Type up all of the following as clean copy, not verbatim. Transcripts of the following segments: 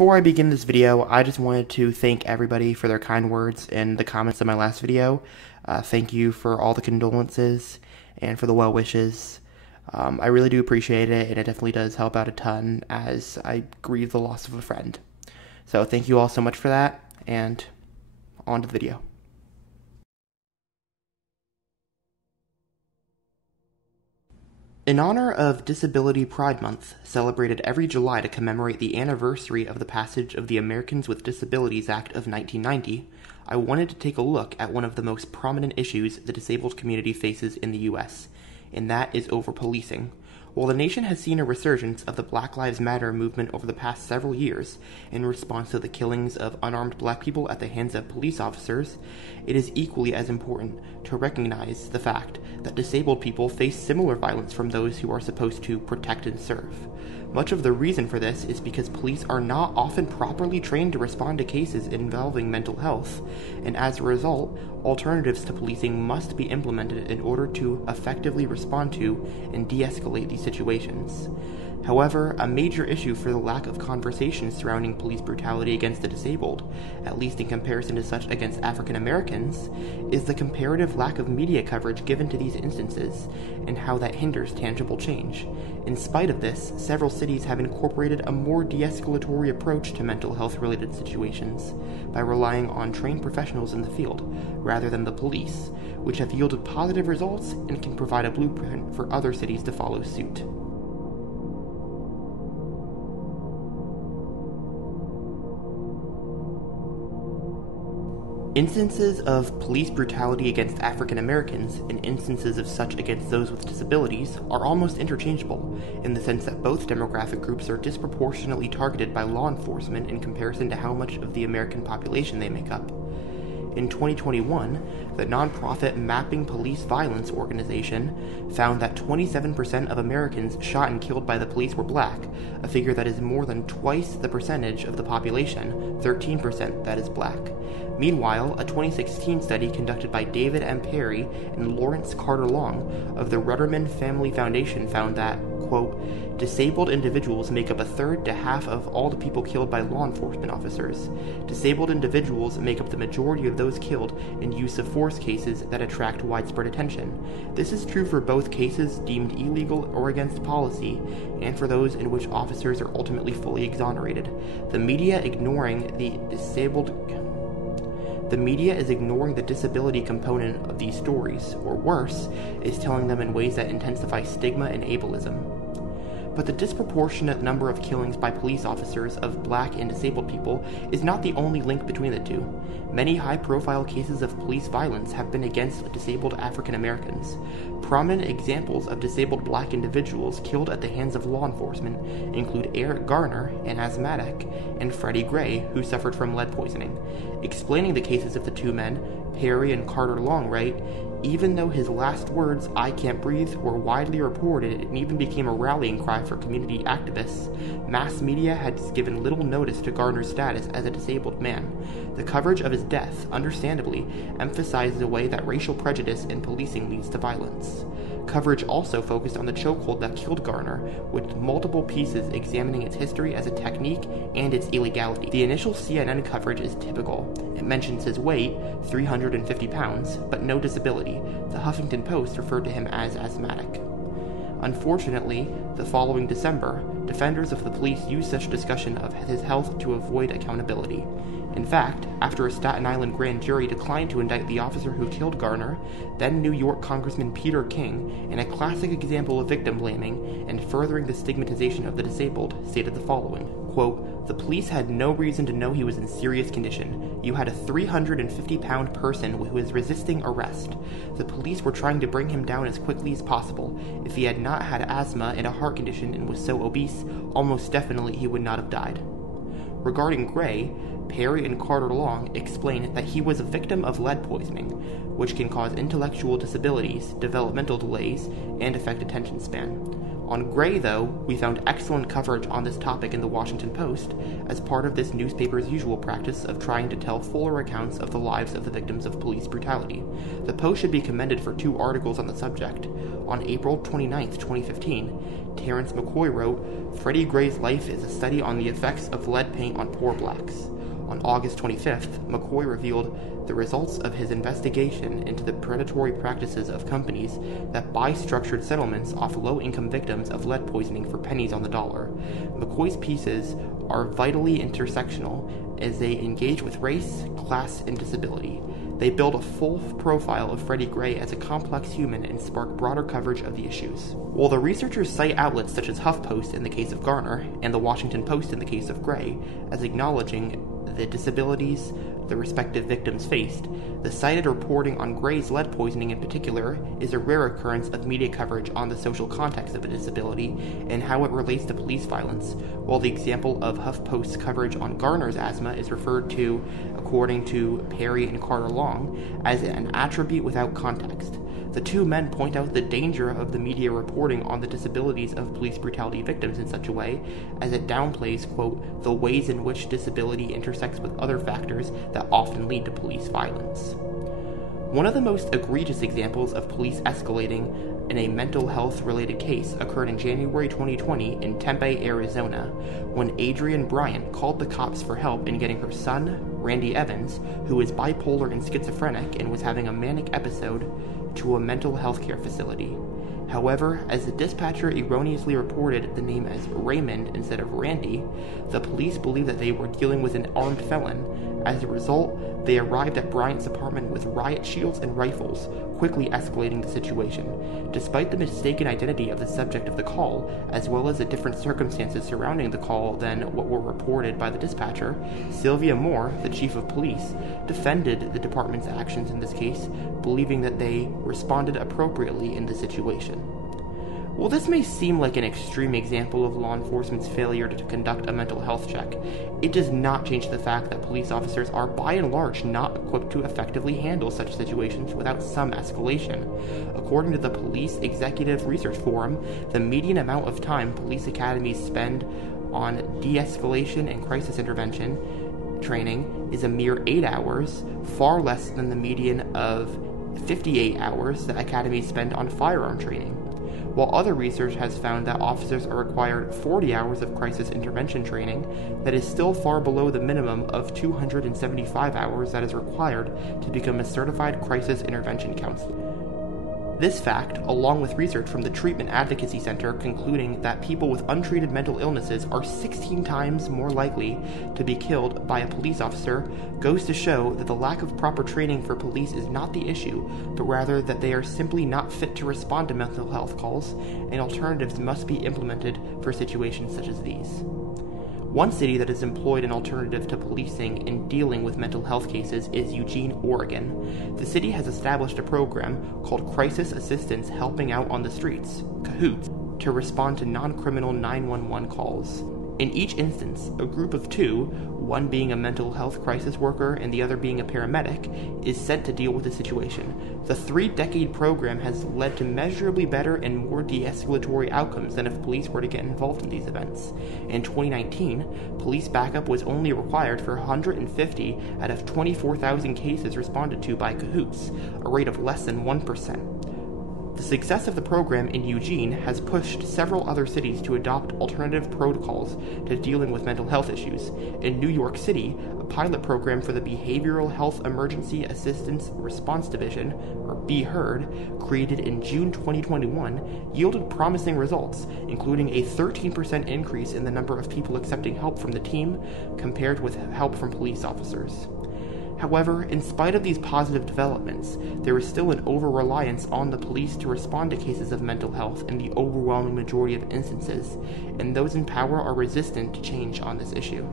Before I begin this video, I just wanted to thank everybody for their kind words in the comments of my last video. Thank you for all the condolences and for the well wishes. I really do appreciate it, and it definitely does help out a ton as I grieve the loss of a friend. So thank you all so much for that, and on to the video. In honor of Disability Pride Month, celebrated every July to commemorate the anniversary of the passage of the Americans with Disabilities Act of 1990, I wanted to take a look at one of the most prominent issues the disabled community faces in the U.S., and that is overpolicing. While the nation has seen a resurgence of the Black Lives Matter movement over the past several years in response to the killings of unarmed black people at the hands of police officers, it is equally as important to recognize the fact that disabled people face similar violence from those who are supposed to protect and serve. Much of the reason for this is because police are not often properly trained to respond to cases involving mental health, and as a result, alternatives to policing must be implemented in order to effectively respond to and de-escalate these situations. However, a major issue for the lack of conversations surrounding police brutality against the disabled, at least in comparison to such against African Americans, is the comparative lack of media coverage given to these instances, and how that hinders tangible change. In spite of this, several cities have incorporated a more de-escalatory approach to mental health-related situations, by relying on trained professionals in the field, rather than the police, which have yielded positive results and can provide a blueprint for other cities to follow suit. Instances of police brutality against African Americans and instances of such against those with disabilities are almost interchangeable, in the sense that both demographic groups are disproportionately targeted by law enforcement in comparison to how much of the American population they make up. In 2021, the nonprofit Mapping Police Violence organization found that 27% of Americans shot and killed by the police were black, a figure that is more than twice the percentage of the population, 13%, that is black. Meanwhile, a 2016 study conducted by David M. Perry and Lawrence Carter Long of the Rudderman Family Foundation found that, quote, disabled individuals make up a third to half of all the people killed by law enforcement officers. Disabled individuals make up the majority of those killed in use of force cases that attract widespread attention. This is true for both cases deemed illegal or against policy, and for those in which officers are ultimately fully exonerated. The media is ignoring the disability component of these stories, or worse, is telling them in ways that intensify stigma and ableism. But the disproportionate number of killings by police officers of black and disabled people is not the only link between the two. Many high-profile cases of police violence have been against disabled African Americans. Prominent examples of disabled black individuals killed at the hands of law enforcement include Eric Garner, an asthmatic, and Freddie Gray, who suffered from lead poisoning. Explaining the cases of the two men, Perry and Carter Long write, even though his last words, "I can't breathe," were widely reported and even became a rallying cry for community activists, mass media had given little notice to Garner's status as a disabled man. The coverage of his death, understandably, emphasized the way that racial prejudice in policing leads to violence. Coverage also focused on the chokehold that killed Garner, with multiple pieces examining its history as a technique and its illegality. The initial CNN coverage is typical. It mentions his weight, 350 pounds, but no disability. The Huffington Post referred to him as asthmatic. Unfortunately, the following December, defenders of the police used such discussion of his health to avoid accountability. In fact, after a Staten Island grand jury declined to indict the officer who killed Garner, then New York Congressman Peter King, in a classic example of victim blaming and furthering the stigmatization of the disabled, stated the following, quote, the police had no reason to know he was in serious condition. You had a 350-pound person who was resisting arrest. The police were trying to bring him down as quickly as possible. If he had not had asthma and a heart condition and was so obese, almost definitely he would not have died. Regarding Gray, Perry and Carter Long explain that he was a victim of lead poisoning, which can cause intellectual disabilities, developmental delays, and affect attention span. On Gray, though, we found excellent coverage on this topic in the Washington Post as part of this newspaper's usual practice of trying to tell fuller accounts of the lives of the victims of police brutality. The Post should be commended for 2 articles on the subject. On April 29, 2015, Terrence McCoy wrote, "Freddie Gray's life is a study on the effects of lead paint on poor blacks." On August 25th, McCoy revealed the results of his investigation into the predatory practices of companies that buy structured settlements off low-income victims of lead poisoning for pennies on the dollar. McCoy's pieces are vitally intersectional as they engage with race, class, and disability. They build a full profile of Freddie Gray as a complex human and spark broader coverage of the issues. While the researchers cite outlets such as HuffPost in the case of Garner and the Washington Post in the case of Gray as acknowledging the disabilities the respective victims faced, the cited reporting on Gray's lead poisoning in particular is a rare occurrence of media coverage on the social context of a disability and how it relates to police violence, while the example of HuffPost's coverage on Garner's asthma is referred to, according to Perry and Carter Long, as an attribute without context. The 2 men point out the danger of the media reporting on the disabilities of police brutality victims in such a way as it downplays, quote, the ways in which disability intersects with other factors that often lead to police violence. One of the most egregious examples of police escalating in a mental health-related case occurred in January 2020 in Tempe, Arizona, when Adrienne Bryant called the cops for help in getting her son, Randy Evans, who is bipolar and schizophrenic and was having a manic episode, to a mental health care facility. However, as the dispatcher erroneously reported the name as Raymond instead of Randy, the police believed that they were dealing with an armed felon. As a result, they arrived at Bryant's apartment with riot shields and rifles, quickly escalating the situation. Despite the mistaken identity of the subject of the call, as well as the different circumstances surrounding the call than what were reported by the dispatcher, Sylvia Moore, the chief of police, defended the department's actions in this case, believing that they responded appropriately in the situation. While this may seem like an extreme example of law enforcement's failure to conduct a mental health check, it does not change the fact that police officers are by and large not equipped to effectively handle such situations without some escalation. According to the Police Executive Research Forum, the median amount of time police academies spend on de-escalation and crisis intervention training is a mere 8 hours, far less than the median of 58 hours that academies spend on firearm training. While other research has found that officers are required 40 hours of crisis intervention training, that is still far below the minimum of 275 hours that is required to become a certified crisis intervention counselor. This fact, along with research from the Treatment Advocacy Center concluding that people with untreated mental illnesses are 16 times more likely to be killed by a police officer, goes to show that the lack of proper training for police is not the issue, but rather that they are simply not fit to respond to mental health calls, and alternatives must be implemented for situations such as these. One city that has employed an alternative to policing in dealing with mental health cases is Eugene, Oregon. The city has established a program called Crisis Assistance Helping Out on the Streets, CAHOOTS, to respond to non-criminal 911 calls. In each instance, a group of 2, one being a mental health crisis worker and the other being a paramedic, is sent to deal with the situation. The 3-decade program has led to measurably better and more de-escalatory outcomes than if police were to get involved in these events. In 2019, police backup was only required for 150 out of 24,000 cases responded to by CAHOOTS, a rate of less than 1%. The success of the program in Eugene has pushed several other cities to adopt alternative protocols to dealing with mental health issues. In New York City, a pilot program for the Behavioral Health Emergency Assistance Response Division, or BHERD, created in June 2021, yielded promising results, including a 13% increase in the number of people accepting help from the team compared with help from police officers. However, in spite of these positive developments, there is still an over-reliance on the police to respond to cases of mental health in the overwhelming majority of instances, and those in power are resistant to change on this issue.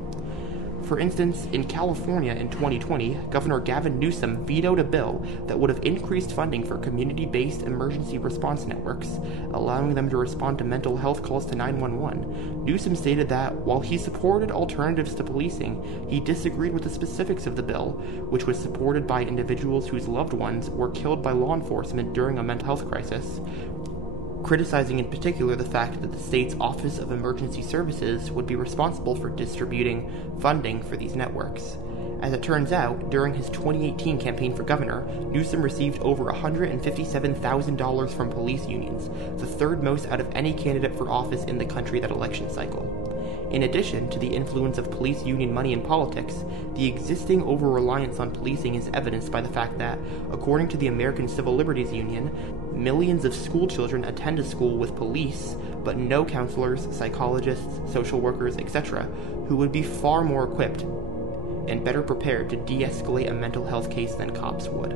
For instance, in California in 2020, Governor Gavin Newsom vetoed a bill that would have increased funding for community-based emergency response networks, allowing them to respond to mental health calls to 911. Newsom stated that, while he supported alternatives to policing, he disagreed with the specifics of the bill, which was supported by individuals whose loved ones were killed by law enforcement during a mental health crisis, criticizing in particular the fact that the state's Office of Emergency Services would be responsible for distributing funding for these networks. As it turns out, during his 2018 campaign for governor, Newsom received over $157,000 from police unions, the third most out of any candidate for office in the country that election cycle. In addition to the influence of police union money in politics, the existing over-reliance on policing is evidenced by the fact that, according to the American Civil Liberties Union, millions of school children attend a school with police, but no counselors, psychologists, social workers, etc., who would be far more equipped and better prepared to de-escalate a mental health case than cops would.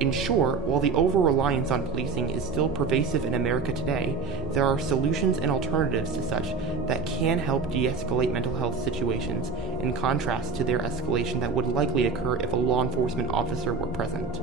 In short, while the over-reliance on policing is still pervasive in America today, there are solutions and alternatives to such that can help de-escalate mental health situations, in contrast to their escalation that would likely occur if a law enforcement officer were present.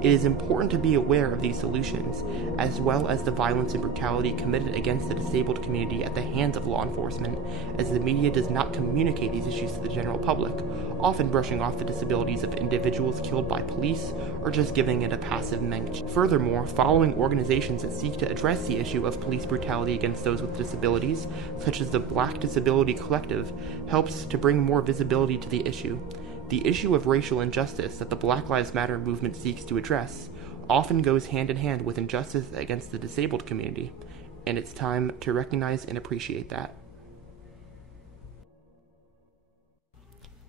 It is important to be aware of these solutions, as well as the violence and brutality committed against the disabled community at the hands of law enforcement, as the media does not communicate these issues to the general public, often brushing off the disabilities of individuals killed by police or just giving it a passive mention. Furthermore, following organizations that seek to address the issue of police brutality against those with disabilities, such as the Black Disability Collective, helps to bring more visibility to the issue. The issue of racial injustice that the Black Lives Matter movement seeks to address often goes hand in hand with injustice against the disabled community, and it's time to recognize and appreciate that.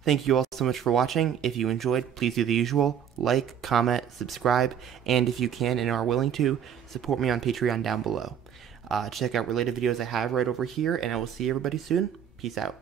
Thank you all so much for watching. If you enjoyed, please do the usual: like, comment, subscribe, and if you can and are willing to, support me on Patreon down below. Check out related videos I have right over here, and I will see everybody soon. Peace out.